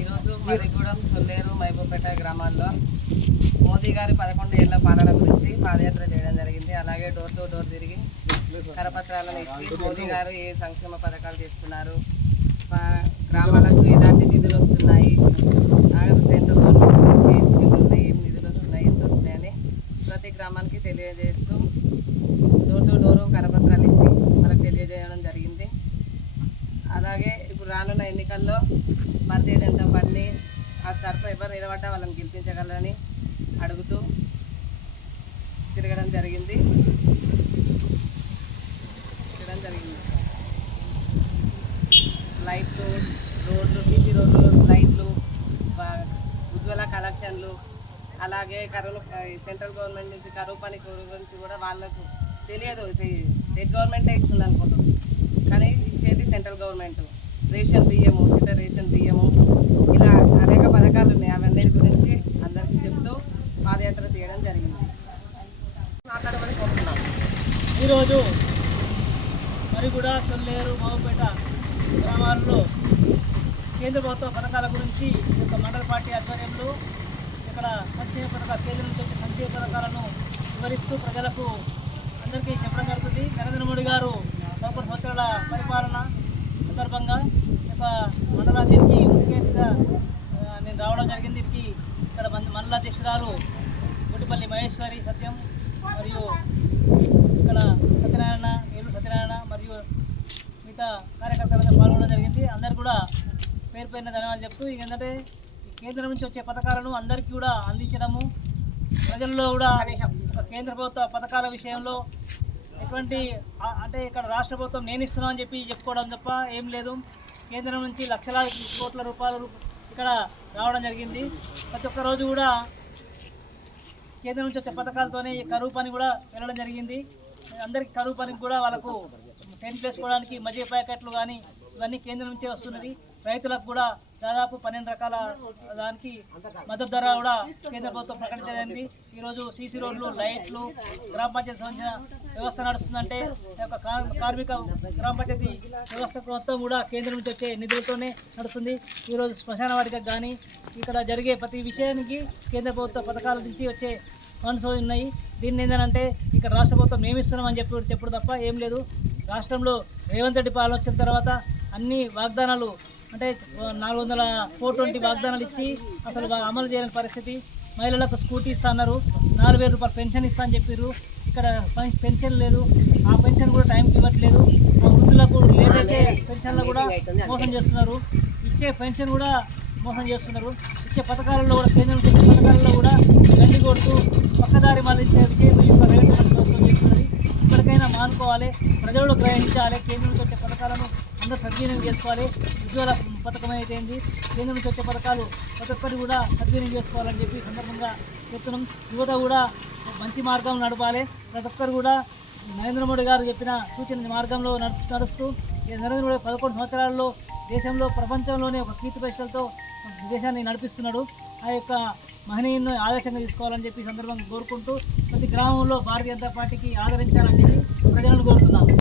ఈరోజు మరిగూడెం, చొల్లేరు, మహబూబ్పేట గ్రామాల్లో మోదీ గారి 11 ఏళ్ల పాలన గురించి పాదయాత్ర చేయడం జరిగింది. అలాగే డోర్ టు డోర్ తిరిగి కరపత్రాలను ఇచ్చి మోదీ గారు ఏ సంక్షేమ పథకాలు చేస్తున్నారు, గ్రామాలకు ఎలాంటి నిధులు వస్తున్నాయి, సెంట్రల్ గవర్నమెంట్ నుంచి ఏం స్కీములు ఉన్నాయి, ఏం నిధులు వస్తున్నాయి, ఎంత వస్తున్నాయని ప్రతి గ్రామానికి తెలియజేస్తూ డోర్ టు డోరు కరపత్రాలు ఇచ్చి వాళ్ళకి తెలియజేయడం జరిగింది. అలాగే ఇప్పుడు రానున్న ఎన్నికల్లో భారతీయ జనతా పార్టీ ఆ తరఫు ఎవరు నిలబడ్డా వాళ్ళని గెలిపించగలరని అడుగుతూ తిరగడం జరిగింది. లైట్లు, రోడ్లు, బీసీ రోడ్లు, లైట్లు, ఉజ్వల కలెక్షన్లు, అలాగే కరువు సెంట్రల్ గవర్నమెంట్ నుంచి కరువు పని గురించి కూడా వాళ్ళకు తెలియదు. స్టేట్ గవర్నమెంటే ఇస్తుంది అనుకుంటుంది, కానీ ఇచ్చేది సెంట్రల్ గవర్నమెంట్. రేషన్ బియ్యము, ఉచిత రేషన్ బియ్యము, ఇలా అనేక పథకాలు ఉన్నాయి. అవన్నిటి గురించి అందరికీ చెప్తూ పాదయాత్ర తీయడం జరిగింది. మాట్లాడమని కోరుతున్నాం. ఈరోజు మరిగూడ, చొల్లేరు, మహబూబ్పేట గ్రామాల్లో కేంద్ర ప్రభుత్వ పథకాల గురించి మండల పార్టీ ఆధ్వర్యంలో ఇక్కడ సంక్షేమ పథకాలు, కేంద్రం నుంచి వచ్చే సంక్షేమ పథకాలను వివరిస్తూ ప్రజలకు అందరికీ చెప్పడం జరుగుతుంది. నరేంద్ర మోడీ గారు 11 సంవత్సరాల పరిపాలన సందర్భంగా మండలాధ్యక్షుడికి ముఖ్య అతిథిగా నేను రావడం జరిగింది. ఇక్కడ మండల అధ్యక్షురాలు గుడిపల్లి మహేశ్వరి సత్యం మరియు ఇక్కడ సత్యనారాయణ, ఏలూరు సత్యనారాయణ మరియు మిగతా కార్యకర్తలతో పాల్గొనడం జరిగింది. అందరు కూడా పేరు పైన ధన్యవాదాలు చెప్తూ ఏంటంటే కేంద్రం నుంచి వచ్చే పథకాలను అందరికీ కూడా అందించడము, ప్రజల్లో కూడా కేంద్ర ప్రభుత్వ పథకాల విషయంలో ఎటువంటి అంటే ఇక్కడ రాష్ట్ర ప్రభుత్వం నేను ఇస్తున్నాను అని చెప్పి చెప్పుకోవడం తప్ప ఏం లేదు. కేంద్రం నుంచి లక్షలాది కోట్ల రూపాయలు ఇక్కడ రావడం జరిగింది. ప్రతి ఒక్క రోజు కూడా కేంద్రం నుంచి వచ్చే పథకాలతోనే ఈ కరువు పని కూడా వెళ్ళడం జరిగింది. అందరికీ కరువు పనికి కూడా వాళ్ళకు టెంట్ వేసుకోవడానికి మజ్జిగ ప్యాకెట్లు కానీ ఇవన్నీ కేంద్రం నుంచే వస్తున్నది. రైతులకు కూడా దాదాపు 12 రకాల దానికి మద్దతు ధర కూడా కేంద్ర ప్రభుత్వం ప్రకటించడానికి ఈరోజు సీసీ రోడ్లు, లైట్లు, గ్రామ పంచాయతీ సంబంధించిన వ్యవస్థ నడుస్తుందంటే కార్మిక గ్రామ పంచాయతీ వ్యవస్థ మొత్తం కూడా కేంద్రం నుంచి వచ్చే నిధులతోనే నడుస్తుంది. ఈరోజు శ్మశాన వాటికకు కానీ ఇక్కడ జరిగే ప్రతి విషయానికి కేంద్ర ప్రభుత్వ పథకాల నుంచి వచ్చే ఫండ్స్ ఉన్నాయి. దీన్ని ఏంటంటే ఇక్కడ రాష్ట్ర ప్రభుత్వం మేమిస్తున్నామని చెప్పుడు తప్ప ఏం లేదు. రాష్ట్రంలో రేవంత్ రెడ్డి పాలన వచ్చిన తర్వాత అన్ని వాగ్దానాలు అంటే 420 వాగ్దానాలు ఇచ్చి అసలు అమలు చేయని పరిస్థితి. మహిళలకు స్కూటీ ఇస్తా అన్నారు, 4000 రూపాయలు పెన్షన్ ఇస్తా అని చెప్పారు. ఇక్కడ పెన్షన్ లేదు, ఆ పెన్షన్ కూడా టైంకి ఇవ్వట్లేదు. ఆ వృద్ధులకు లేదైతే పెన్షన్లు కూడా మోసం చేస్తున్నారు, ఇచ్చే పెన్షన్ కూడా మోసం చేస్తున్నారు. ఇచ్చే పథకాలలో కూడా కేంద్రం ఇచ్చే పథకాలలో కూడా గండి కొడుతూ పక్కదారి మళ్ళించే విషయం రైతు ప్రభుత్వం చేస్తున్నది. ఇప్పటికైనా మానుకోవాలి, ప్రజలు గ్రహించాలి. కేంద్రం నుంచి వచ్చే పథకాలను అందరూ సద్వినియోగం చేసుకోవాలి. ఉజ్వల పథకం అయితే కేంద్రం నుంచి వచ్చే పథకాలు ప్రతి ఒక్కటి కూడా సద్వినియోగం చేసుకోవాలని చెప్పి సందర్భంగా చెప్తున్నాం. యువత కూడా మంచి మార్గం నడపాలి. ప్రతి ఒక్కరు కూడా నరేంద్ర మోడీ గారు చెప్పిన సూచన మార్గంలో నడుస్తూ నరేంద్ర మోడీ 11 సంవత్సరాల్లో దేశంలో ప్రపంచంలోనే ఒక కీర్తి ప్రతిష్టలతో దేశాన్ని నడిపిస్తున్నాడు. ఆ యొక్క మహనీయులను ఆదర్శంగా తీసుకోవాలని చెప్పి సందర్భంగా కోరుకుంటూ ప్రతి గ్రామంలో భారతీయ జనతా పార్టీకి ఆదరించాలని చెప్పి ప్రజలను కోరుతున్నాము.